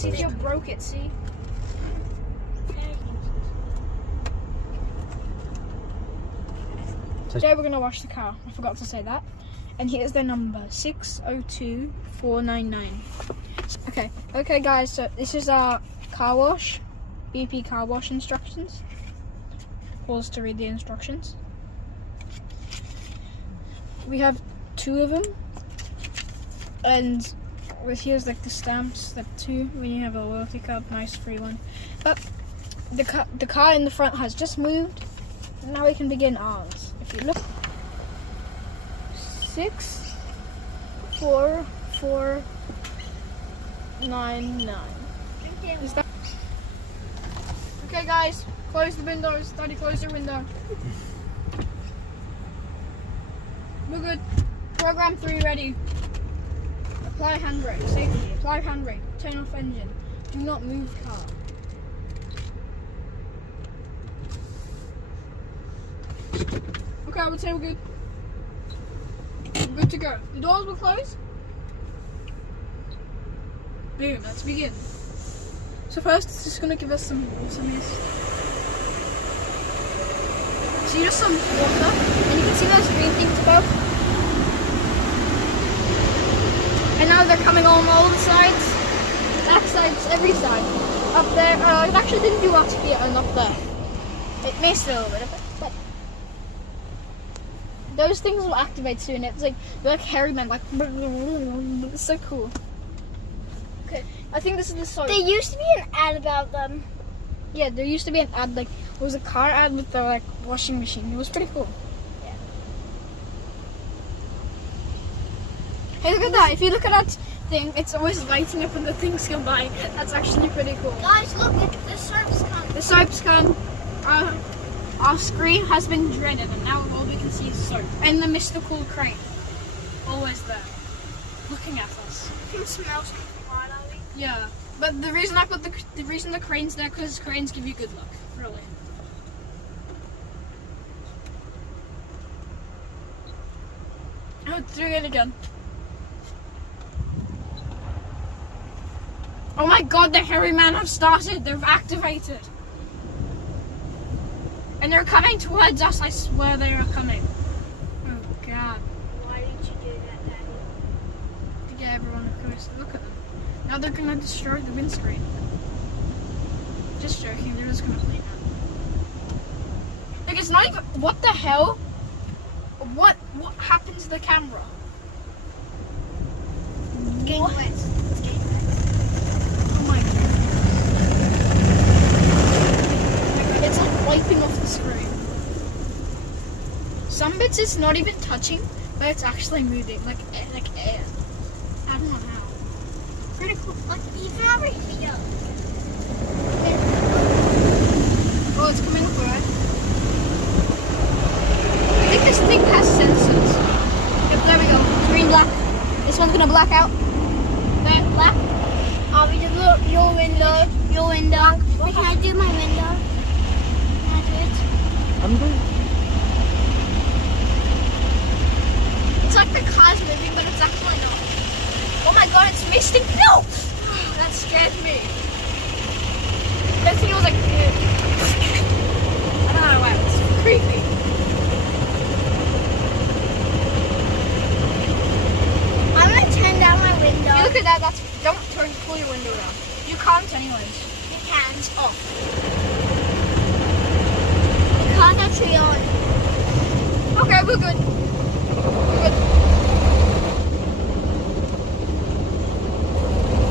See if you broke it, see? Today we're going to wash the car. I forgot to say that. And here's the number, 602499. Okay guys, so this is our car wash, BP car wash instructions. Pause to read the instructions. We have 2 of them. And here's like the stamps, step 2, when you have a loyalty card, nice free one. But the car in the front has just moved. Now we can begin ours. If you look, 64499. Is that okay, guys? Close the windows. Daddy, close your window. We're good. Program 3 ready. Apply handbrake. Safety. Apply handbrake. Turn off engine. Do not move car. Okay, I would say we're good. We're good to go. The doors will close. Boom, let's begin. So first, it's just gonna give us some yes. So just some water, and you can see those green things above. And now they're coming on all the sides, back sides, every side. Up there, it actually didn't do much here and up there. It missed a little bit of it, but those things will activate soon. It's like they're like hairy men, like it's so cool. Okay, I think this is the soap. There used to be an ad about them. Yeah, there used to be an ad, like it was a car ad with the like washing machine. It was pretty cool. Yeah. Hey, look at that! If you look at that thing, it's always lighting up when the things come by. That's actually pretty cool. Guys, look! The soap's come. The soap's come. Our screen has been dreaded, and now all we can see is soap. And the mystical crane, always there, looking at us. You can smell something, right, are we? Yeah, but the reason I put the reason the crane's there, because cranes give you good luck, really. Oh, doing it again. Oh my God, the hairy men have started. They've activated. And they're coming towards us, I swear they are coming. Oh God. Why did you do that, Daddy? To get everyone across. Look at them. Now they're gonna destroy the windscreen. Just joking, they're just gonna clean up. Like, it's not even, what the hell? What happened to the camera? It's getting wet. It's getting wet. Oh my God. It's like wiping off the screen. Some bits it's not even touching, but it's actually moving, like air. I don't know how. Pretty cool. Like, even over here. Oh, it's coming up, alright. I think this thing has sensors. Yep, there we go. Green, black. This one's gonna black out. There, black. We did your window. Your window. Wait, can I do my window? Can I do it? I'm good. It's like the car's moving, but it's actually not. Oh my God, it's misting. No! That scared me. That thing was like, I don't know why, it's creepy. I'm gonna turn down my window. Hey, look at that, don't pull your window down. You can't anyways. You can't. It's off. The car's actually on. Okay, we're good. We're good.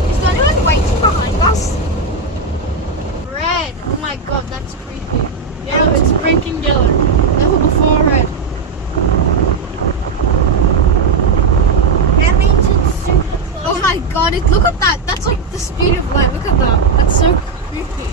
Is there anyone waiting behind us? Red. Oh my God, that's creepy. Yellow, it's breaking yellow. Never before red. That means it's super close. Oh my God, look at that. That's like the speed of light. Look at that. That's so creepy.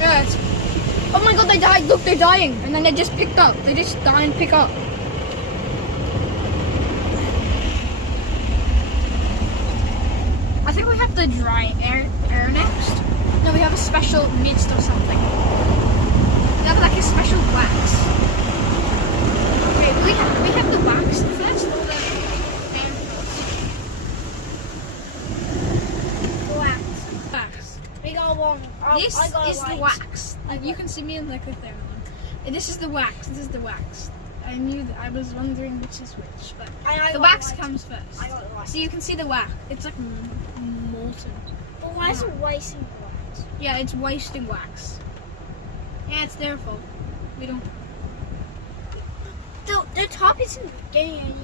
Yeah, oh my God, they died. Look, they're dying. And then they just picked up. They just die and pick up. I think we have to dry air next. No, we have a special mist or something. We have like a special wax. Wait, we have the wax first or the Wax. wax? We got one. This I got is the wax. Like you can see me in like the third one. And this is the wax. This is the wax. I knew that. I was wondering which is which, but I the got wax white. comes first. I got the wax. So you can see the wax. It's like molten. But why is it wasting wax? Yeah, it's wasting wax. Yeah, it's their fault. We don't. The top isn't getting any.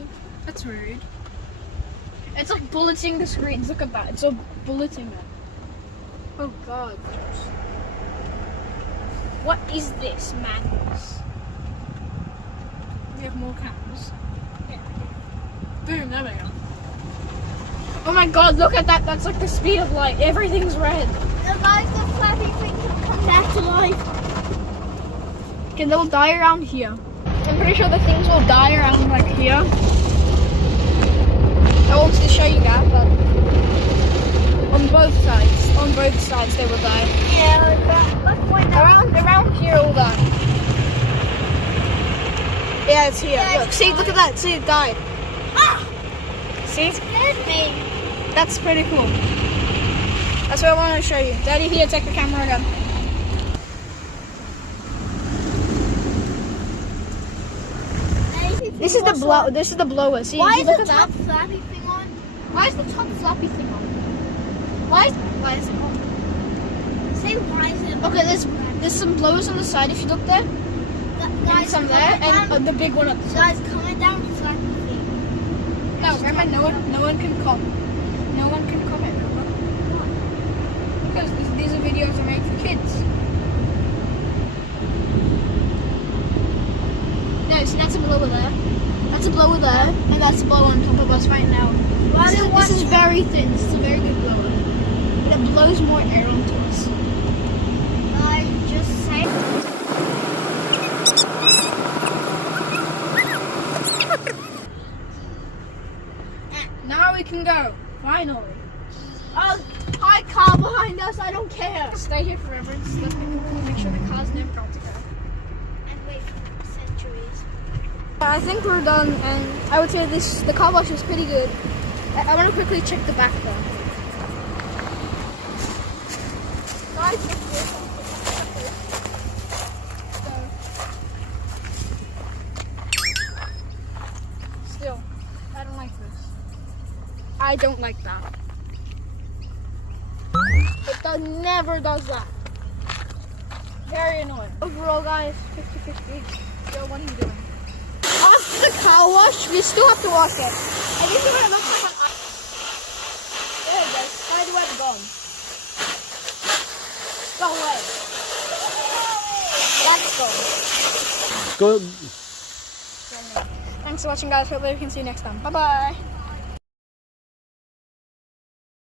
That's rude. It's like bulleting the screens. Look at that. It's all bulleting it. Oh god. What is this madness? We have more cameras. Boom, there we go. Oh my god, look at that. That's like the speed of light. Everything's red. The guys, the flappy thing can come back to life. Okay, they'll die around here. I'm pretty sure the things will die around like here. I wanted to show you that, but on both sides they will die. Yeah, let's point out. Around here all die. Yeah, it's here. Yeah, Look, it's see, look at that. See, it died. Ah! See? Scared me. That's pretty cool. That's what I wanted to show you. Daddy, here, take the camera again. This is the blow. This is the blower. See, Why you is look the at top that. flappy thing on? Why is the top floppy thing on? Why is it on? Say why is it on? Okay, there's some blowers on the side. If you look there, and Guys, some there, and the big one up the side. guys, comment down flappy thing. No, remember, no one can comment. No one can comment. Remember? Because these are videos are made for kids. No, so that's a blower there. That's a blower there, and that's a blower on top of us right now. This is very thin. This is a very good blower, and it blows more air onto us. I just say. Now we can go. Finally. Oh, hi car behind us. I don't care. Stay here forever and just make sure the car's never got to go. And wait for centuries. I think we're done, and I would say the car wash is pretty good. I want to quickly check the back though. Guys, look here. Still, I don't like this. I don't like that. It never does that. Very annoying. Overall, guys, 50-50. Joe, what are you doing? After the car wash, we still have to wash it. And this is what it looks like on us. There it goes. Spiderweb gone. Go away. That's gone. Go. Thanks for watching, guys. Hopefully we can see you next time. Bye-bye.